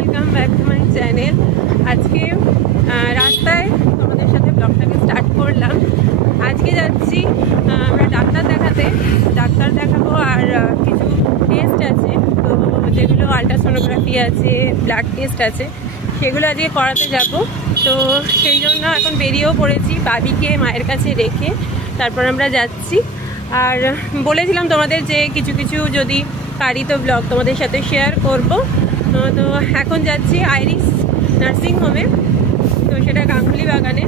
Welcome back to my channel. আজকে রাস্তায় তোমাদের সাথে ব্লগটাকে স্টার্ট করলাম। আজকে যাচ্ছি আমরা ডাক্তার দেখাবো আর কিছু টেস্ট আছে, তো যেগুলো আল্ট্রাসোনোগ্রাফি আছে, ব্লাড টেস্ট আছে, সেগুলো আজকে করাতে যাব। তো সেই জন্য এখন বেরিয়েও পড়েছি, বাবিকে মায়ের কাছে রেখে তারপর আমরা যাচ্ছি। আর বলেছিলাম তোমাদের যে কিছু কিছু যদি পারি তো ব্লগ তোমাদের সাথে শেয়ার করব। তো এখন যাচ্ছি আইরিস নার্সিং হোমে, তো সেটা গাঙ্গুলি বাগানে।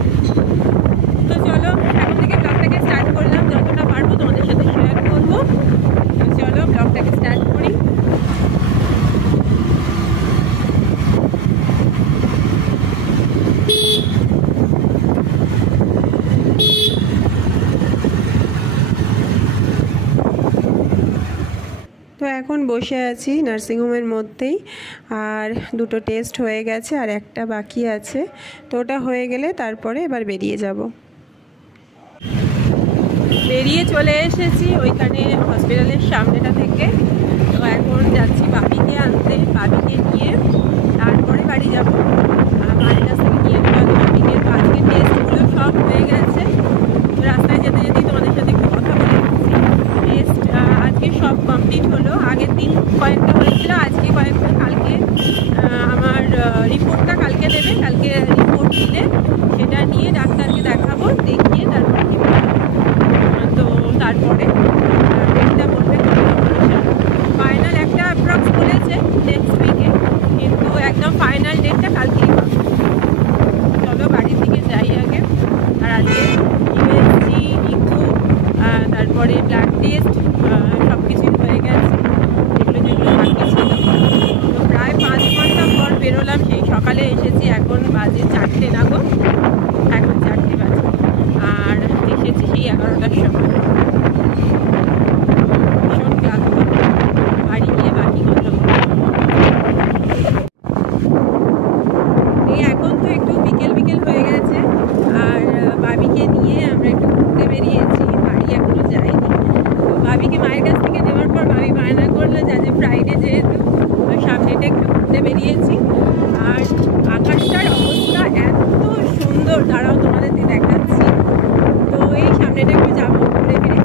তো চলো এখন থেকে ব্লগটাকে স্টার্ট করলাম, যতটা পারবো তোমাদের সাথে শেয়ার করবো। তো চলো ব্লগটাকে স্টার্ট করি। তো এখন বসে আছি নার্সিংহোমের মধ্যেই, আর দুটো টেস্ট হয়ে গেছে আর একটা বাকি আছে। তো ওটা হয়ে গেলে তারপরে এবার বেরিয়ে যাব। বেরিয়ে চলে এসেছি ওইখানে হসপিটালের সামনেটা থেকে। তো এখন যাচ্ছি বাবিকে আনতে, বাবিকে নিয়ে তারপরে বাড়ি যাব। বাড়ির কাছ থেকে নিয়ে নেবো বাবিকে। তো আজকে টেস্টগুলো সব হয়ে গেছে। রাস্তায় যেতে যেতেই তোমাদের সাথে একটু কথা বলে টেস্ট আজকে সব কমপ্লিট হলো। আগের দিন কয়েকটা হয়েছিল, আজকে কয়েকটা। কালকে আমার রিপোর্টটা কালকে দেবে, কালকে রিপোর্ট দিলে সেটা নিয়ে ডাক্তারকে দেখাবো, দেখিয়ে তারপরে তো তারপরে ডেটটা বলবে। ফাইনাল একটা অ্যাপ্রক্স বলেছে নেক্সট উইকে, কিন্তু একদম ফাইনাল ডেটটা কালকেই পাবো। চলো বাড়ির দিকে যাই আগে। আর আজকে ইউএসজি, ইকো, তারপরে ব্লাড টেস্ট সব কিছুই হয়ে গেছে, যেগুলো বাকি ছিল। তো প্রায় 5 ঘন্টা পর বেরোলাম, সেই সকালে এসেছি। এখন বাজে 4টে নাগাদ, এখন 4টে বাজে, আর এসেছি সেই 11টার সময়। ভীষণ ক্লান্ত, বাড়ি গিয়ে বাকি কথা বলবো। এখন তো একটু বিকেল বিকেল হয়ে গেছে, আর বাবিকে নিয়ে আমরা একটু ঘুরতে বেরিয়েছি, বাড়ি এখনো যাইনি। তো বাবিকে মায়ের কাছ থেকে নেওয়ার পর বাবি বায়না করলো যে আজ ফ্রাইডে যেহেতু সামনেটা একটু ঘুরতে বেরিয়েছি। আর আকাশটার অবস্থা এত সুন্দর, দাঁড়াও তোমাদেরকে দেখাচ্ছি। তো এই সামনেটা একটু যাবো, ঘুরে ফিরে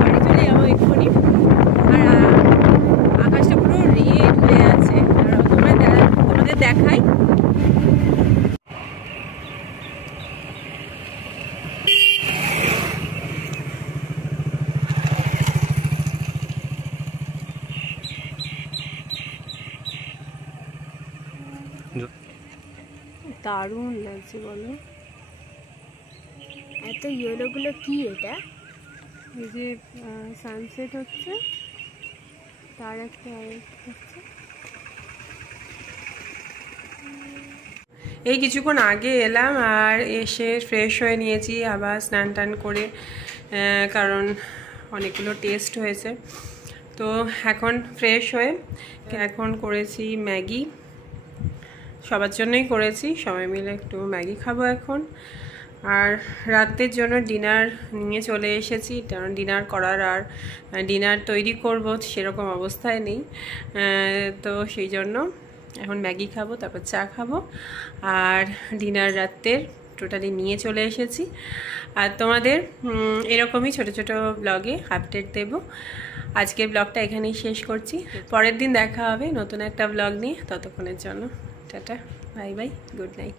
বাড়ি চলে যাবো এক্ষুনি। আর আকাশটা পুরো রেড হয়ে আছে, দাঁড়াও তোমাদের দেখাই। দারুণ লাগছে বলো। এত ইয়েলোগুলো কি এটা? এই যে সানসেট হচ্ছে, তার একটা হচ্ছে। এই কিছুক্ষণ আগে এলাম, আর এসে ফ্রেশ হয়ে নিয়েছি, আবার স্নান টান করে, কারণ অনেকগুলো টেস্ট হয়েছে। তো এখন ফ্রেশ হয়ে এখন করেছি ম্যাগি, সবার জন্যই করেছি, সবাই মিলে একটু ম্যাগি খাবো এখন। আর রাতের জন্য ডিনার নিয়ে চলে এসেছি, কারণ ডিনার করার আর ডিনার তৈরি করব সেরকম অবস্থায় নেই। তো সেই জন্য এখন ম্যাগি খাবো, তারপর চা খাবো, আর ডিনার রাতের টোটালি নিয়ে চলে এসেছি। আর তোমাদের এরকমই ছোট ছোট ব্লগে আপডেট দেব। আজকের ব্লগটা এখানেই শেষ করছি, পরের দিন দেখা হবে নতুন একটা ব্লগ নিয়ে। ততক্ষণের জন্য tata, bye bye, good night.